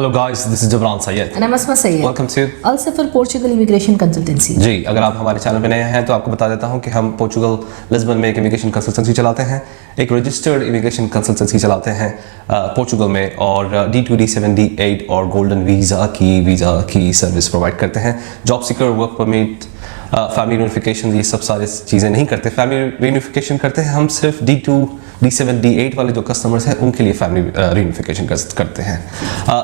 Hello guys, this is Jabran Syed. And I'm Asma Syed. Welcome to Al-Safar Portugal Immigration Consultancy. जी, अगर आप हमारे channel पे नए हैं तो आपको बता देता हूं कि हम पोर्चुगल लिस्बन में एक इमिग्रेशन कंसल्टेंसी चलाते हैं, एक रजिस्टर्ड इमिग्रेशन कंसल्टेंसी चलाते हैं पोर्चुगल में, और D2, D7, D8 और गोल्डन वीज़ा की सर्विस प्रोवाइड करते हैं। Job seeker, work permit, family unification, ये सब सारी चीज़ें नहीं करते। फैमिली यूनिफिकेशन करते हैं हम सिर्फ D2, D7, D8 वाले जो कस्टमर्स हैं उनके लिए फैमिली यूनिफिकेशन करते हैं।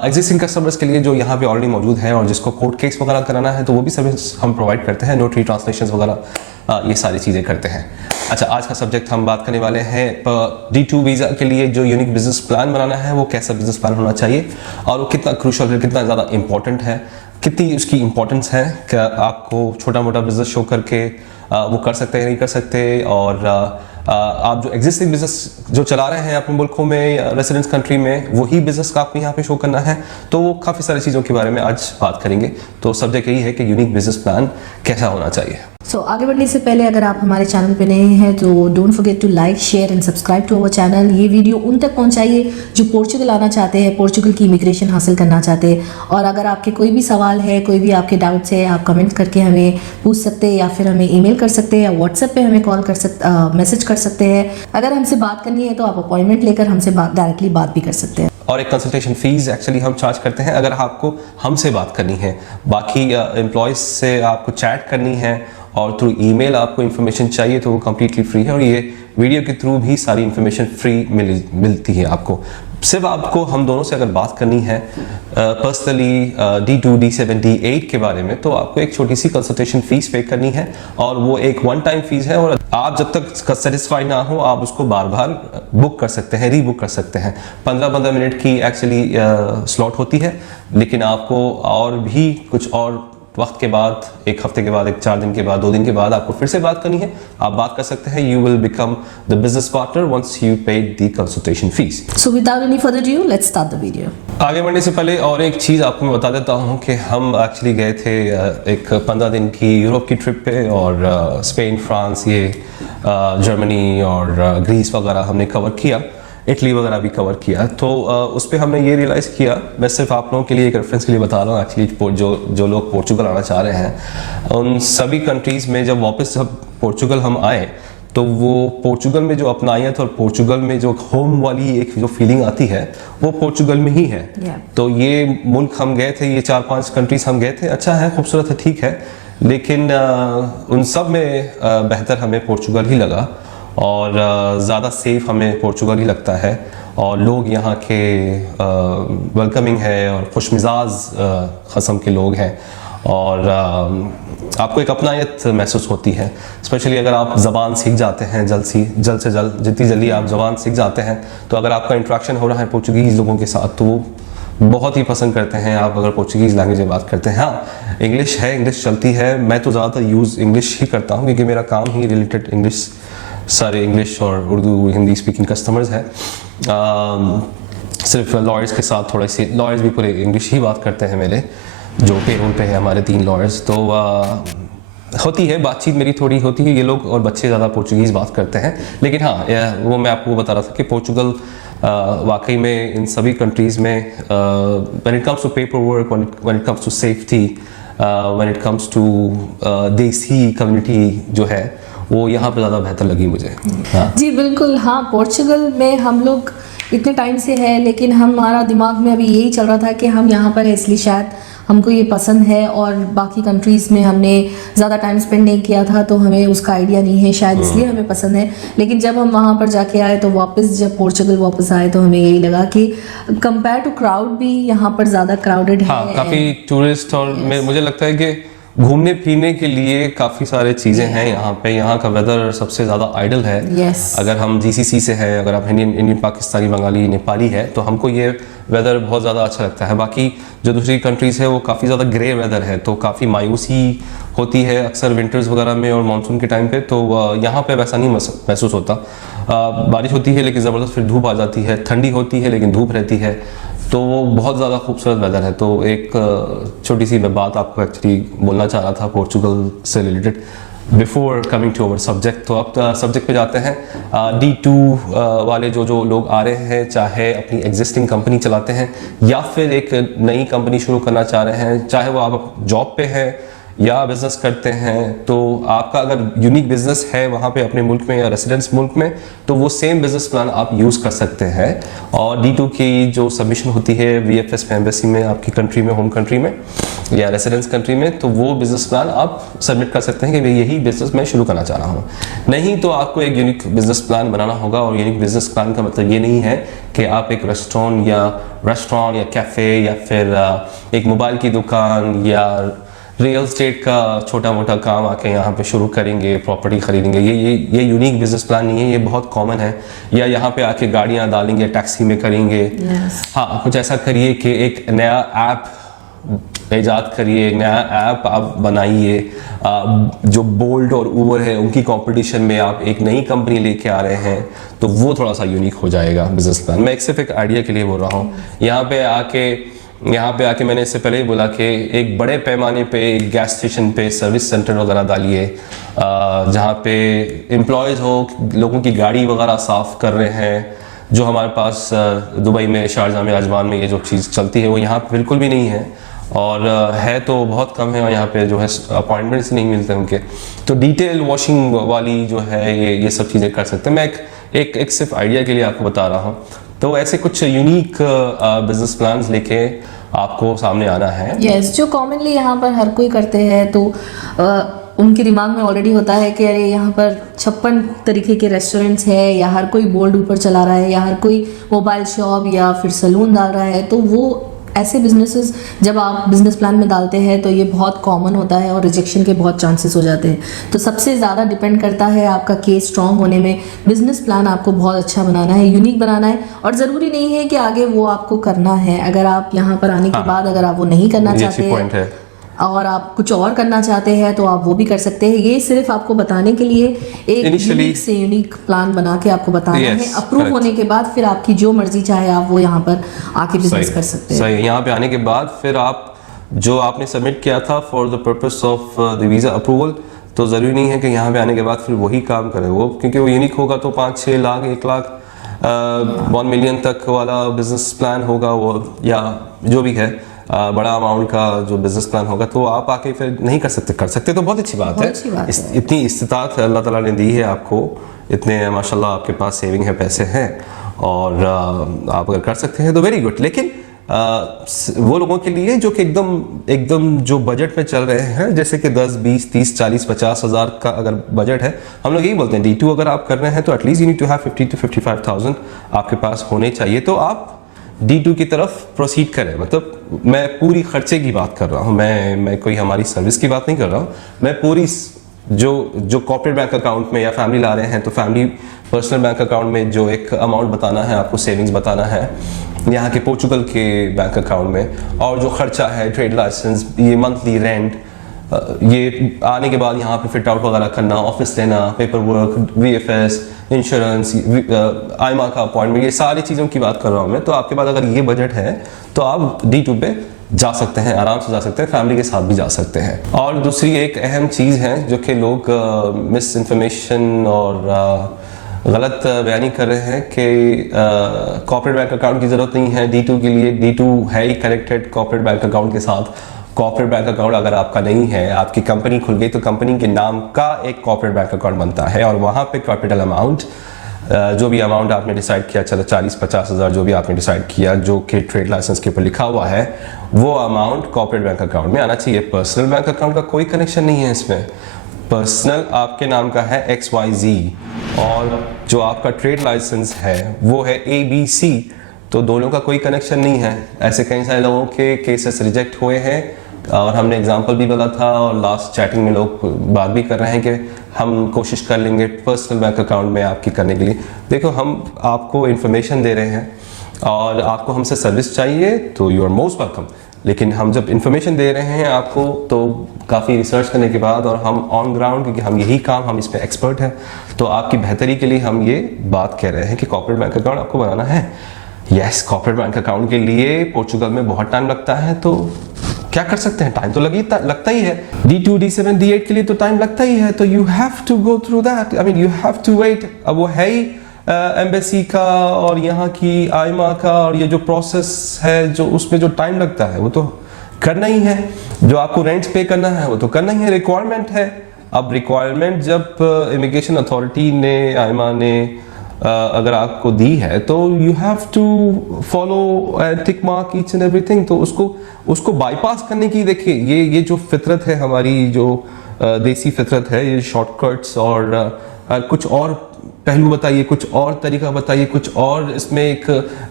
एग्जिस्टिंग कस्टमर्स के लिए जो यहाँ पे ऑलरेडी मौजूद है और जिसको कोर्ट केस वगैरह कराना है तो वो भी सर्विस हम प्रोवाइड करते हैं, नोटरी ट्रांसलेशन वगैरह ये सारी चीज़ें करते हैं। अच्छा, आज का सब्जेक्ट हम बात करने वाले हैं D2 वीज़ा के लिए जो यूनिक बिजनेस प्लान बनाना है वो कैसा बिजनेस प्लान होना चाहिए और वो कितना क्रूशल है, कितना ज़्यादा इंपॉर्टेंट है, कितनी उसकी इंपॉर्टेंस है। क्या आपको छोटा मोटा बिजनेस शो करके वो कर सकते हैं, नहीं कर सकते, और आप जो एग्जिस्टिंग बिजनेस जो चला रहे हैं अपने मुल्कों में या रेसिडेंस कंट्री में वही बिजनेस का आपको यहाँ पे शो करना है, तो वो काफ़ी सारी चीज़ों के बारे में आज बात करेंगे। तो सब्जेक्ट यही है कि यूनिक बिजनेस प्लान कैसा होना चाहिए। आगे बढ़ने से पहले अगर आप हमारे चैनल पे नए हैं तो don't forget to like, share and subscribe to our channel. ये वीडियो उन तक पहुंचाइए जो पोर्चुगल आना चाहते हैं, पोर्चुगल की इमिग्रेशन हासिल करना चाहते हैं। और अगर आपके कोई भी सवाल है, कोई भी आपके डाउट्स है, आप कमेंट करके हमें पूछ सकते हैं या फिर हमें ईमेल कर सकते हैं या व्हाट्सएप पे हमें कॉल कर सकते, मैसेज कर सकते हैं। अगर हमसे बात करनी है तो आप अपॉइंटमेंट लेकर हमसे डायरेक्टली बात भी कर सकते हैं। और एक कंसल्टेशन फीस एक्चुअली हम चार्ज करते हैं अगर आपको हमसे बात करनी है। बाकी एम्प्लॉयज़ से आपको चैट करनी है और थ्रू ईमेल आपको इन्फॉर्मेशन चाहिए तो वो कम्प्लीटली फ्री है, और ये वीडियो के थ्रू भी सारी इन्फॉर्मेशन फ्री मिलती है आपको। सिर्फ आपको हम दोनों से अगर बात करनी है पर्सनली D2, D7, D8 के बारे में, तो आपको एक छोटी सी कंसल्टेशन फीस पे करनी है और वो एक वन टाइम फीस है, और आप जब तक सेटिस्फाई ना हो आप उसको बार बार बुक कर सकते हैं, रीबुक कर सकते हैं। 15-15 मिनट की एक्चुअली स्लॉट होती है, लेकिन आपको और भी कुछ और वक्त के बाद, एक हफ्ते के बाद, 4 दिन के बाद, 2 दिन के बाद आपको फिर से बात करनी है, आप बात कर सकते हैं। You will become the business partner once you paid the consultation fees. So without any further due let's start the video. आगे बढ़ने से पहले और एक चीज़ आपको मैं बता देता हूँ कि हम एक्चुअली गए थे एक 15 दिन की यूरोप की ट्रिप पे, और स्पेन, फ्रांस, ये जर्मनी और ग्रीस वगैरह हमने कवर किया, इटली वगैरह भी कवर किया। तो उस पर हमने ये रियलाइज़ किया, मैं सिर्फ आप लोगों के लिए एक रेफरेंस के लिए बता रहा हूँ, एक्चुअली जो लोग पोर्चुगल आना चाह रहे हैं उन सभी कंट्रीज़ में जब पोर्चुगल हम आए तो वो पोर्चुगल में जो अपनाया था और पोर्चुगल में जो होम वाली एक जो फीलिंग आती है वो पोर्चुगल में ही है। तो ये मुल्क हम गए थे, ये 4-5 कंट्रीज हम गए थे, अच्छा है, खूबसूरत है, ठीक है, लेकिन उन सब में बेहतर हमें पोर्चुगल ही लगा, और ज़्यादा सेफ हमें पोर्चुगल ही लगता है, और लोग यहाँ के वेलकमिंग है और खुशमिजाज क़स्म के लोग हैं, और आपको एक अपनायत महसूस होती है। स्पेशली अगर आप ज़बान सीख जाते हैं जल्द से जल्द, जितनी जल्दी आप ज़बान सीख जाते हैं, तो अगर आपका इंट्रैक्शन हो रहा है पोर्चुगीज़ लोगों के साथ तो वो बहुत ही पसंद करते हैं आप अगर पोर्चुगीज़ लैंग्वेज में बात करते हैं। हाँ, इंग्लिश है, इंग्लिश चलती है, मैं तो ज़्यादातर यूज़ इंग्लिश ही करता हूँ क्योंकि मेरा काम ही रिलेटेड इंग्लिश, सारे इंग्लिश और उर्दू हिंदी स्पीकिंग कस्टमर्स हैं। सिर्फ लॉयर्स के साथ थोड़ी सी, लॉयर्स भी पूरे इंग्लिश ही बात करते हैं मेरे, जो पेरोल पे है हमारे 3 लॉयर्स, तो होती है बातचीत मेरी थोड़ी होती है। ये लोग और बच्चे ज़्यादा पोर्चुगीज़ बात करते हैं, लेकिन हाँ, वो मैं आपको बता रहा था कि पोर्चुगल वाकई में इन सभी कंट्रीज़ में when it comes to paper work, when it comes to safety, when it comes to desi community जो है वो यहाँ पे ज़्यादा बेहतर लगी मुझे। हाँ जी बिल्कुल, हाँ, पोर्चुगल में हम लोग इतने टाइम से है, लेकिन हमारा दिमाग में अभी यही चल रहा था कि हम यहाँ पर है इसलिए शायद हमको ये पसंद है, और बाकी कंट्रीज़ में हमने ज़्यादा टाइम स्पेंड नहीं किया था तो हमें उसका आइडिया नहीं है, शायद इसलिए हमें पसंद है। लेकिन जब हम वहाँ पर जाके आए तो जब पोर्चुगल वापस आए तो हमें यही लगा कि कंपेयर टू क्राउड भी यहाँ पर ज़्यादा क्राउडेड है। हाँ, काफ़ी टूरिस्ट, और मुझे लगता है कि घूमने फिरने के लिए काफ़ी सारे चीज़ें हैं यहाँ पे। यहाँ का वेदर सबसे ज़्यादा आइडल है। अगर हम GCC से है, अगर आप इंडियन पाकिस्तानी, बंगाली, नेपाली है, तो हमको ये वेदर बहुत ज़्यादा अच्छा लगता है। बाकी जो दूसरी कंट्रीज़ है वो काफ़ी ज़्यादा ग्रे वेदर है, तो काफ़ी मायूसी होती है अक्सर विंटर्स वगैरह में और मानसून के टाइम पे। तो यहाँ पे वैसा नहीं महसूस होता। बारिश होती है लेकिन ज़बरदस्त फिर धूप आ जाती है, ठंडी होती है लेकिन धूप रहती है, तो वो बहुत ज़्यादा खूबसूरत वेदर है। तो एक छोटी सी मैं बात आपको एक्चुअली बोलना चाह रहा था पोर्चुगल से related. Before coming to our subject, तो अब सब्जेक्ट पे जाते हैं। D2 वाले जो लोग आ रहे हैं, चाहे अपनी एग्जिस्टिंग कंपनी चलाते हैं या फिर एक नई कंपनी शुरू करना चाह रहे हैं, चाहे वो आप जॉब पे हैं या बिजनेस करते हैं, तो आपका अगर यूनिक बिजनेस है वहाँ पे अपने मुल्क में या रेसिडेंस मुल्क में, तो वो सेम बिजनेस प्लान आप यूज़ कर सकते हैं। और D2 की जो सबमिशन होती है VFS में, एम्बेसी में, आपकी कंट्री में, होम कंट्री में या रेसिडेंस कंट्री में, तो वो बिजनेस प्लान आप सबमिट कर सकते हैं कि भाई यही बिजनेस मैं शुरू करना चाह रहा हूँ। नहीं तो आपको एक यूनिक बिजनेस प्लान बनाना होगा, और यूनिक बिजनेस प्लान का मतलब ये नहीं है कि आप एक रेस्टोरेंट या कैफ़े या फिर एक मोबाइल की दुकान या रियल एस्टेट का छोटा मोटा काम आके यहाँ पे शुरू करेंगे, प्रॉपर्टी खरीदेंगे। ये यूनिक बिजनेस प्लान नहीं है, ये बहुत कॉमन है। या यहाँ पे आके गाड़ियाँ डालेंगे, टैक्सी में करेंगे। हाँ, कुछ ऐसा करिए कि एक नया ऐप ईजाद करिए, नया ऐप आप बनाइए। जो बोल्ट और ऊबर है उनकी कंपटीशन में आप एक नई कंपनी लेके आ रहे हैं, तो वो थोड़ा सा यूनिक हो जाएगा बिजनेस प्लान। मैं सिर्फ एक आइडिया के लिए बोल रहा हूँ। यहाँ पे आके मैंने इससे पहले ही बोला कि एक बड़े पैमाने पे एक गैस स्टेशन पे सर्विस सेंटर वगैरह डालिए, जहाँ पे एम्प्लॉयज़ हो, लोगों की गाड़ी वगैरह साफ़ कर रहे हैं। जो हमारे पास दुबई में, शारजाह में, अजमान में ये जो चीज़ चलती है वो यहाँ पे बिल्कुल भी नहीं है, और है तो बहुत कम है, और यहाँ पे जो है अपॉइंटमेंट्स नहीं मिलते उनके। तो डिटेल वॉशिंग वाली जो है ये सब चीज़ें कर सकते हैं। मैं एक सिर्फ आइडिया के लिए आपको बता रहा हूँ। तो ऐसे कुछ यूनिक बिजनेस प्लान्स लेके आपको सामने आना है। यस, जो कॉमनली यहाँ पर हर कोई करते हैं, तो उनके दिमाग में ऑलरेडी होता है कि अरे यहाँ पर 56 तरीके के रेस्टोरेंट्स है, या हर कोई बोल्ड ऊपर चला रहा है, या हर कोई मोबाइल शॉप या फिर सलून डाल रहा है। तो वो ऐसे बिजनेसेस जब आप बिजनेस प्लान में डालते हैं तो ये बहुत कॉमन होता है और रिजेक्शन के बहुत चांसेस हो जाते हैं। तो सबसे ज़्यादा डिपेंड करता है आपका केस स्ट्रांग होने में। बिजनेस प्लान आपको बहुत अच्छा बनाना है, यूनिक बनाना है, और ज़रूरी नहीं है कि आगे वो आपको करना है। अगर आप यहाँ पर आने के बाद अगर आप वो नहीं करना चाहते हैं और आप कुछ और करना चाहते हैं, तो आप वो भी कर सकते हैं। ये सिर्फ आपको बताने के लिए एक यूनिक प्लान बना के आपको बताना है। अप्रूव होने के बाद फिर आपकी जो मर्जी चाहे आप वो यहाँ पर आके बिजनेस कर सकते हैं। सही, यहाँ पे आने के बाद फिर आप जो आपने सबमिट किया था for the purpose of the visa approval, तो ज़रूरी नहीं है कि यहाँ पे आने के बाद फिर वही काम करें वो, क्योंकि वो यूनिक होगा तो 5-6 लाख, 1 लाख, 1 मिलियन तक वाला बिजनेस प्लान होगा वो, या जो भी है बड़ा अमाउंट का जो बिजनेस प्लान होगा, तो आप आके फिर नहीं कर सकते तो बहुत अच्छी बात है। इतनी इस्तिताअत अल्लाह ताला ने दी है आपको, इतने माशाल्लाह आपके पास सेविंग है, पैसे हैं, और आप अगर कर सकते हैं तो वेरी गुड। लेकिन वो लोगों के लिए जो कि एकदम जो बजट में चल रहे हैं, जैसे कि 10, 20, 30, 40, 50 हज़ार का अगर बजट है, हम लोग यही बोलते हैं D2 अगर आप कर रहे हैं तो at least you need to have 50 to 55,000 आपके पास होने चाहिए, तो आप D2 की तरफ प्रोसीड करें। मतलब मैं पूरी खर्चे की बात कर रहा हूँ, मैं कोई हमारी सर्विस की बात नहीं कर रहा हूँ। मैं पूरी जो कॉर्पोरेट बैंक अकाउंट में या फैमिली ला रहे हैं, तो फैमिली पर्सनल बैंक अकाउंट में जो एक अमाउंट बताना है आपको, सेविंग्स बताना है यहाँ के पोर्चुगल के बैंक अकाउंट में, और जो खर्चा है, ट्रेड लाइसेंस, ये मंथली रेंट, ये आने के बाद यहाँ पे फिट आउट वगैरह करना, ऑफिस लेना, पेपर वर्क, VFS, इंश्योरेंस, आईमा का अपॉइंटमेंट, ये सारी चीज़ों की बात कर रहा हूँ मैं। तो आपके पास अगर ये बजट है तो आप D2 पे जा सकते हैं, आराम से जा सकते हैं, फैमिली के साथ भी जा सकते हैं। और दूसरी एक अहम चीज़ है जो कि लोग मिस इन्फॉर्मेशन और गलत बयानी कर रहे हैं कि कॉर्पोरेट बैंक अकाउंट की ज़रूरत नहीं है D2 के लिए। D2 है ही कनेक्टेड कॉर्पोरेट बैंक अकाउंट के साथ। कॉर्पोरेट बैंक अकाउंट अगर आपका नहीं है, आपकी कंपनी खुल गई, तो कंपनी के नाम का एक कॉर्पोरेट बैंक अकाउंट बनता है, और वहाँ पे कैपिटल अमाउंट, जो भी अमाउंट आपने डिसाइड किया, चलो 40-50 हज़ार जो भी आपने डिसाइड किया, जो कि ट्रेड लाइसेंस के ऊपर लिखा हुआ है, वो अमाउंट कॉर्पोरेट बैंक अकाउंट में आना चाहिए। पर्सनल बैंक अकाउंट का कोई कनेक्शन नहीं है इसमें। पर्सनल आपके नाम का है XYZ, और जो आपका ट्रेड लाइसेंस है वो है ABC, तो दोनों का कोई कनेक्शन नहीं है। ऐसे कई सारे लोगों के केसेस रिजेक्ट हुए हैं, और हमने एग्जांपल भी बोला था, और लास्ट चैटिंग में लोग बात भी कर रहे हैं कि हम कोशिश कर लेंगे पर्सनल बैंक अकाउंट में आपकी करने के लिए। देखो, हम आपको इन्फॉर्मेशन दे रहे हैं और आपको हमसे सर्विस चाहिए तो यू आर मोस्ट वेलकम। लेकिन हम जब इन्फॉर्मेशन दे रहे हैं आपको, तो काफ़ी रिसर्च करने के बाद, और हम ऑन ग्राउंड, क्योंकि हम यही काम, हम इस पर एक्सपर्ट हैं, तो आपकी बेहतरी के लिए हम ये बात कह रहे हैं कि कॉर्पोरेट बैंक अकाउंट आपको बनाना है। यस, कॉर्पोरेट बैंक अकाउंट के लिए पोर्चुगल में बहुत टाइम लगता है, तो क्या कर सकते हैं, टाइम तो लगता ही है। D2, D7, D8 के लिए तो टाइम लगता ही है, तो you have to go through that, I mean you have to wait. अब वो है ही एम्बेसी का और यहाँ की आईमा का, और ये जो प्रोसेस है जो उसमें जो टाइम लगता है वो तो करना ही है। जो आपको रेंट्स पे करना है वो तो करना ही है, रिक्वायरमेंट है। अब रिक्वायरमेंट जब इमिग्रेशन अथॉरिटी ने, आईमा ने अगर आपको दी है तो you have to follow tick mark each and everything. तो उसको बाईपास करने की, देखिए ये जो फितरत है हमारी, जो देसी फितरत है, ये शॉर्टकट्स और कुछ और पहलू बताइए, कुछ और तरीका बताइए, कुछ और इसमें एक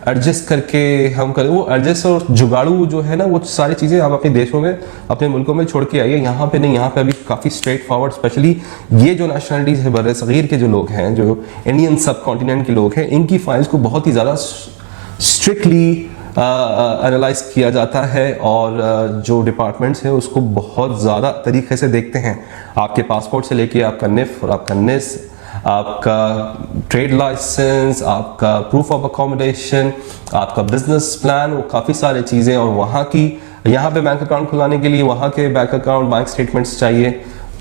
एडजस्ट करके हम करें। वो एडजस्ट और जुगाड़ू जो है ना, वो सारी चीज़ें आप अपने देशों में, अपने मुल्कों में छोड़ के आइए, यहाँ पे नहीं। यहाँ पे अभी काफ़ी स्ट्रेट फॉरवर्ड, स्पेशली ये जो नेशनलिटीज़ है बर सगीर के जो लोग हैं, जो इंडियन सब कॉन्टिनेंट के लोग हैं, इनकी फाइल्स को बहुत ही ज़्यादा स्ट्रिक्टली एनालाइज किया जाता है, और जो डिपार्टमेंट्स हैं उसको बहुत ज़्यादा तरीके से देखते हैं। आपके पासपोर्ट से लेके आपका निफ और आपका निस, आपका ट्रेड लाइसेंस, आपका प्रूफ ऑफ अकोमोडेशन, आपका बिजनेस प्लान, वो काफ़ी सारी चीज़ें। और वहाँ की, यहाँ पे बैंक अकाउंट खुलाने के लिए वहाँ के बैंक अकाउंट, बैंक स्टेटमेंट्स चाहिए।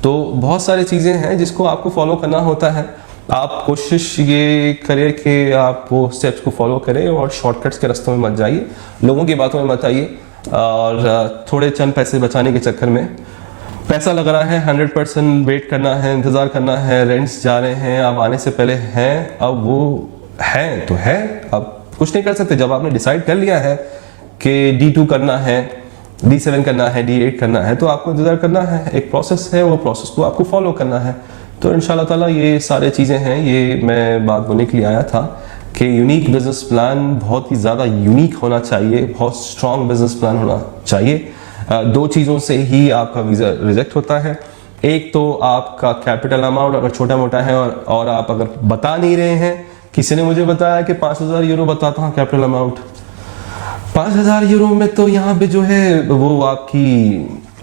तो बहुत सारी चीज़ें हैं जिसको आपको फॉलो करना होता है। आप कोशिश ये करें कि आप वो स्टेप्स को फॉलो करें और शॉर्टकट्स के रास्तों में मत जाइए, लोगों की बातों में मत आइए, और थोड़े चंद पैसे बचाने के चक्कर में पैसा लग रहा है, 100% वेट करना है, इंतज़ार करना है, रेंट्स जा रहे हैं, आप आने से पहले हैं, अब वो है तो है, अब कुछ नहीं कर सकते। जब आपने डिसाइड कर लिया है कि D2 करना है, D7 करना है, D8 करना है, तो आपको इंतज़ार करना है। एक प्रोसेस है, वो प्रोसेस को आपको फॉलो करना है। तो इंशाल्लाह ताला ये सारे चीज़ें हैं, ये मैं बात बोलने के लिए आया था कि यूनिक बिजनेस प्लान बहुत ही ज़्यादा यूनिक होना चाहिए, बहुत स्ट्रॉन्ग बिजनेस प्लान होना चाहिए। दो चीज़ों से ही आपका वीज़ा रिजेक्ट होता है। एक तो आपका कैपिटल अमाउंट अगर छोटा मोटा है, और आप अगर बता नहीं रहे हैं, किसी ने मुझे बताया कि 5000 यूरो बताता हूँ कैपिटल अमाउंट। 5000 यूरो में तो यहाँ पे जो है वो आपकी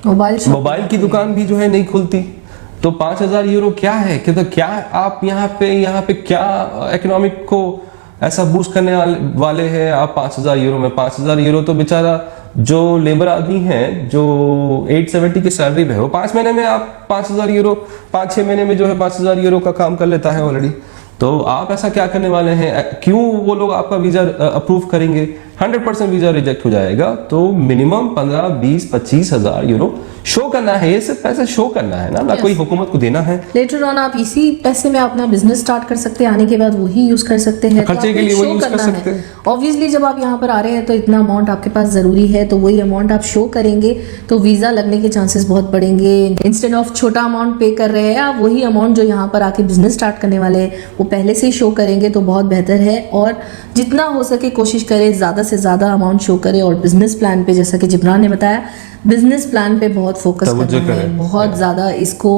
मोबाइल की दुकान भी जो है नहीं खुलती। तो 5000 यूरो क्या है, कि तो क्या आप यहाँ पे क्या इकोनॉमिक को ऐसा बूस्ट करने वाले हैं आप 5000 यूरो में। 5000 यूरो तो बेचारा जो लेबर आदमी है जो 870 की सैलरी पे है, वो 5 महीने में आप 5000 यूरो, 5-6 महीने में जो है 5000 यूरो का काम कर लेता है ऑलरेडी। तो आप ऐसा क्या करने वाले हैं, क्यों वो लोग आपका वीजा अप्रूव करेंगे? 100% वीजा रिजेक्ट हो जाएगा। तो मिनिमम 15, 20, 25 हजार यूरो शो करना है, ये सिर्फ पैसे शो करना है ना कोई हुकूमत को देना है। लेटर ऑन आप इसी पैसे में अपना बिजनेस स्टार्ट कर सकते हैं, आने के बाद वही यूज कर सकते हैं, खर्चे के लिए वही यूज कर सकते हैं। ऑब्वियसली जब आप यहाँ पर आ रहे हैं तो इतना अमाउंट आपके पास जरूरी है, तो वही अमाउंट आप शो करेंगे तो वीजा लगने के चांसेस बहुत बढ़ेंगे। इंस्टेड ऑफ छोटा अमाउंट पे कर रहे हैं आप, वही अमाउंट जो यहाँ पर आके बिजनेस स्टार्ट करने वाले हैं वो पहले से ही शो करेंगे तो बहुत बेहतर है। और जितना हो सके कोशिश करें ज़्यादा से ज़्यादा अमाउंट शो करें, और बिजनेस प्लान पे, जैसा कि जिब्रान ने बताया, बिजनेस प्लान पे बहुत फोकस करना है, बहुत ज़्यादा। इसको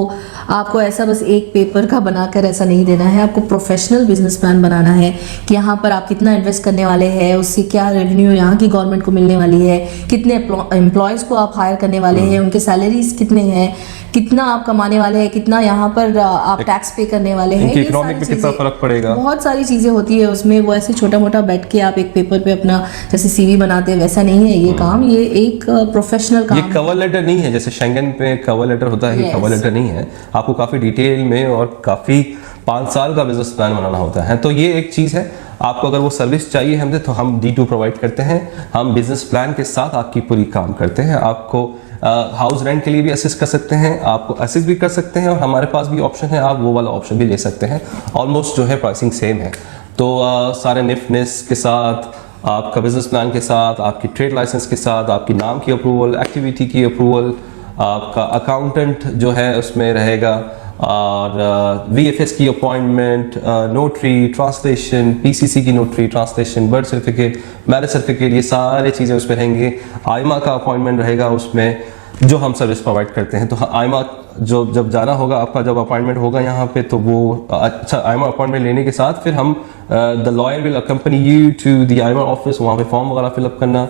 आपको ऐसा बस एक पेपर का बनाकर ऐसा नहीं देना है, आपको प्रोफेशनल बिजनेस प्लान बनाना है कि यहाँ पर आप कितना इन्वेस्ट करने वाले हैं, उससे क्या रेवेन्यू यहाँ की गवर्नमेंट को मिलने वाली है, कितने एम्प्लॉयज़ को आप हायर करने वाले हैं, उनके सैलरीज कितने हैं, कितना आप कमाने वाले हैं, कितना यहाँ पर आप टैक्स पे करने वाले हैं, इकोनॉमिक पे कितना फर्क पड़ेगा। बहुत सारी चीज़ें होती है उसमें। वो ऐसे छोटा मोटा बैठ के आप एक पेपर पे अपना जैसे CV बनाते हैं वैसा नहीं है ये काम, ये एक प्रोफेशनल काम। ये कवर लेटर नहीं है, जैसे शेंगन पे कवर लेटर होता है, ये कवर लेटर नहीं है। आपको काफ़ी डिटेल में और काफ़ी 5 साल का बिजनेस प्लान बनाना होता है। तो ये एक चीज़ है। आपको अगर वो सर्विस चाहिए हमसे तो हम D2 प्रोवाइड करते हैं। हम बिजनेस प्लान के साथ आपकी पूरी काम करते हैं। आपको हाउस रेंट के लिए भी असिस्ट कर सकते हैं, आपको असिस्ट भी कर सकते हैं, और हमारे पास भी ऑप्शन है, आप वो वाला ऑप्शन भी ले सकते हैं। ऑलमोस्ट जो है प्राइसिंग सेम है। तो सारे निफ्टनेस के साथ, आपका बिजनेस प्लान के साथ, आपकी ट्रेड लाइसेंस के साथ, आपकी नाम की अप्रूवल, एक्टिविटी की अप्रूवल, आपका अकाउंटेंट जो है उसमें रहेगा, और VFS की अपॉइंटमेंट, नोटरी, ट्रांसलेशन, PCC की notary, translation, birth certificate, marriage certificate, ये सारी चीज़ें उसमें रहेंगी। आईमा का अपॉइंटमेंट रहेगा उसमें, जो हम सर्विस प्रोवाइड करते हैं। तो आईमा जो जब जाना होगा, आपका जब अपॉइंटमेंट होगा यहाँ पे, तो वो अच्छा आईमा अपॉइंटमेंट लेने के साथ फिर हम the lawyer will accompany you to the IMA office, वहाँ पे फॉर्म वगैरह फिलअप करना,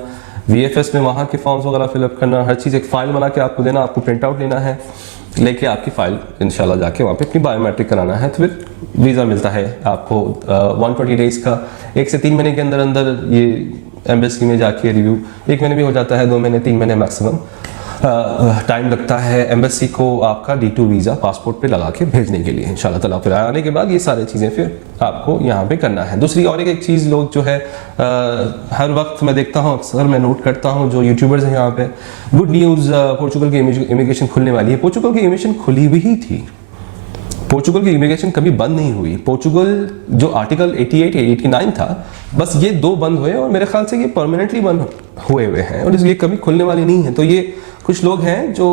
VFS में वहाँ के फॉर्म्स वगैरह फिलअप करना, हर चीज़ एक फाइल बना के आपको देना, आपको प्रिंट आउट लेना है। लेके आपकी फ़ाइल इंशाल्लाह जाके वहाँ पे अपनी बायोमेट्रिक कराना है, तो फिर वीज़ा मिलता है आपको 120 डेज़ का। 1 से 3 महीने के अंदर अंदर ये एम्बेसी में जाके रिव्यू, 1 महीने भी हो जाता है, 2 महीने 3 महीने मैक्सिमम टाइम लगता है एम्बेसी को आपका D2 वीज़ा पासपोर्ट पे लगा के भेजने के लिए इंशाल्लाह ताला। फिर आने के बाद ये सारी चीज़ें फिर आपको यहाँ पे करना है। दूसरी और एक चीज़ लोग जो है हर वक्त मैं देखता हूँ, अक्सर मैं नोट करता हूँ, जो यूट्यूबर्स हैं यहाँ पे, गुड न्यूज़, पोर्चुगल की इमिग्रेशन खुलने वाली है। पोर्चुगल की इमिग्रेशन खुली हुई ही थी, पोर्चुगल की इमिग्रेशन कभी बंद नहीं हुई। पोर्चुगल जो आर्टिकल 88 या 89 था, बस ये 2 बंद हुए और मेरे ख्याल से ये परमानेंटली बंद हुए हैं और ये कभी खुलने वाली नहीं है। तो ये कुछ लोग हैं जो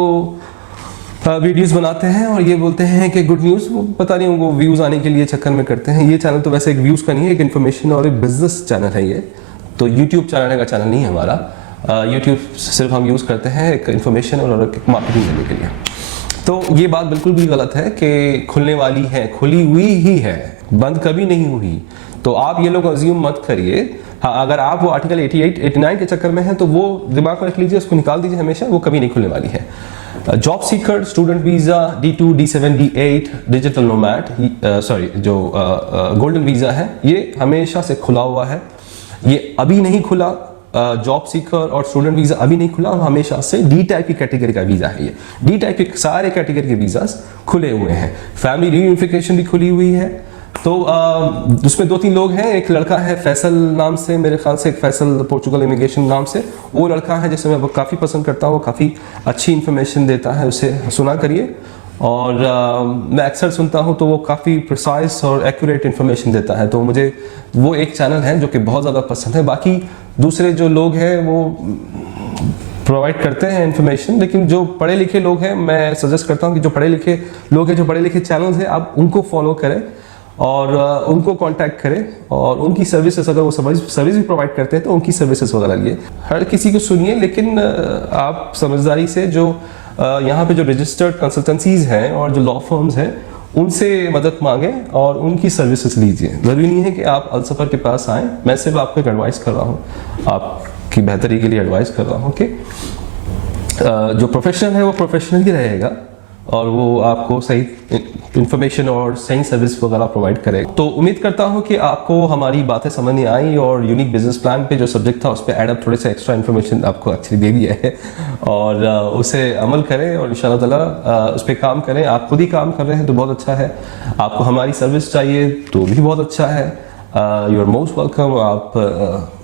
वीडियोस बनाते हैं और ये बोलते हैं कि गुड न्यूज़, वो पता नहीं वो व्यूज़ आने के लिए चक्कर में करते हैं। ये चैनल तो वैसे एक व्यूज़ का नहीं है, एक इन्फॉर्मेशन और एक बिजनेस चैनल है ये, तो यूट्यूब चैनल का चैनल नहीं है हमारा। यूट्यूब सिर्फ हम यूज़ करते हैं एक इन्फॉर्मेशन और एक मार्केटिंग करने के लिए। तो ये बात बिल्कुल भी गलत है कि खुलने वाली है, खुली हुई ही है, बंद कभी नहीं हुई। तो आप ये लोग अज्यूम मत करिए। हाँ, अगर आप वो आर्टिकल 88 89 के चक्कर में हैं तो वो दिमाग में रख लीजिए, उसको निकाल दीजिए हमेशा, वो कभी नहीं खुलने वाली है। Job seeker, student visa, D2, D7, D8, digital nomad, जो गोल्डन वीज़ा है, ये हमेशा से खुला हुआ है। ये अभी नहीं खुला, जॉब सीकर और स्टूडेंट वीज़ा अभी नहीं खुला, और हमेशा से D टाइप की कैटेगरी का वीज़ा है। ये D टाइप के सारे कैटेगरी के वीज़ास खुले हुए हैं। फैमिली रीयूनिफिकेशन भी खुली हुई है। तो उसमें 2-3 लोग हैं, एक लड़का है फैसल नाम से, मेरे ख्याल से एक फैसल पोर्चुगल इमिग्रेशन नाम से, वो लड़का है जिसे मैं काफ़ी पसंद करता हूँ, काफ़ी अच्छी इन्फॉर्मेशन देता है, उसे सुना करिए। और मैं अक्सर सुनता हूँ तो वो काफ़ी प्रिसाइज और एक्यूरेट इन्फॉर्मेशन देता है, तो मुझे वो एक चैनल है जो कि बहुत ज़्यादा पसंद है। बाकी दूसरे जो लोग हैं वो प्रोवाइड करते हैं इन्फॉर्मेशन, लेकिन जो पढ़े लिखे लोग हैं, मैं सजेस्ट करता हूँ कि जो पढ़े लिखे लोग हैं, जो पढ़े लिखे चैनल्स हैं, आप उनको फॉलो करें और उनको कांटेक्ट करें और उनकी सर्विसेज, अगर वो सर्विस भी प्रोवाइड करते हैं तो उनकी सर्विसेज वगैरह लिए। हर किसी को सुनिए, लेकिन आप समझदारी से जो यहाँ पे जो रजिस्टर्ड कंसल्टेंसीज हैं और जो लॉ फर्म्स हैं, उनसे मदद मांगें और उनकी सर्विसेज लीजिए। ज़रूरी नहीं है कि आप अलसफर के पास आएँ, मैं सिर्फ आपको एक एडवाइस कर रहा हूँ, आपकी बेहतरी के लिए एडवाइस कर रहा हूँ कि जो प्रोफेशनल है वो प्रोफेशनल ही रहेगा और वो आपको सही इन्फॉर्मेशन और सही सर्विस वगैरह प्रोवाइड करेगा। तो उम्मीद करता हूँ कि आपको हमारी बातें समझ नहीं आई और यूनिक बिजनेस प्लान पे जो सब्जेक्ट था उस पर एड अप थोड़े से एक्स्ट्रा इन्फॉर्मेशन आपको एक्चुअली दे दिया है, और उसे अमल करें और इंशाल्लाह ताला उस पर काम करें। आप खुद ही काम कर रहे हैं तो बहुत अच्छा है, आपको हमारी सर्विस चाहिए तो भी बहुत अच्छा है। You are most welcome. आप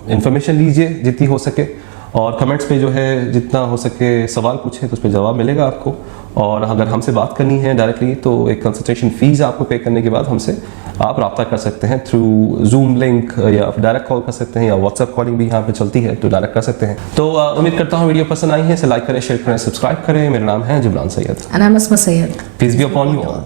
इंफॉर्मेशन लीजिए जितनी हो सके, और कमेंट्स पे जो है जितना हो सके सवाल पूछें तो उस पर जवाब मिलेगा आपको। और अगर हमसे बात करनी है डायरेक्टली तो एक कंसल्टेशन फीस आपको पे करने के बाद हमसे आप रब्ता कर सकते हैं थ्रू जूम लिंक, या डायरेक्ट कॉल कर सकते हैं, या व्हाट्सएप कॉलिंग भी यहाँ पे चलती है तो डायरेक्ट कर सकते हैं। तो उम्मीद करता हूँ वीडियो पसंद आई है, इसे लाइक करें, शेयर करें, सब्सक्राइब करें। मेरा नाम है Jibran Sayed. And I'm Asma Sayed. Peace be upon you all.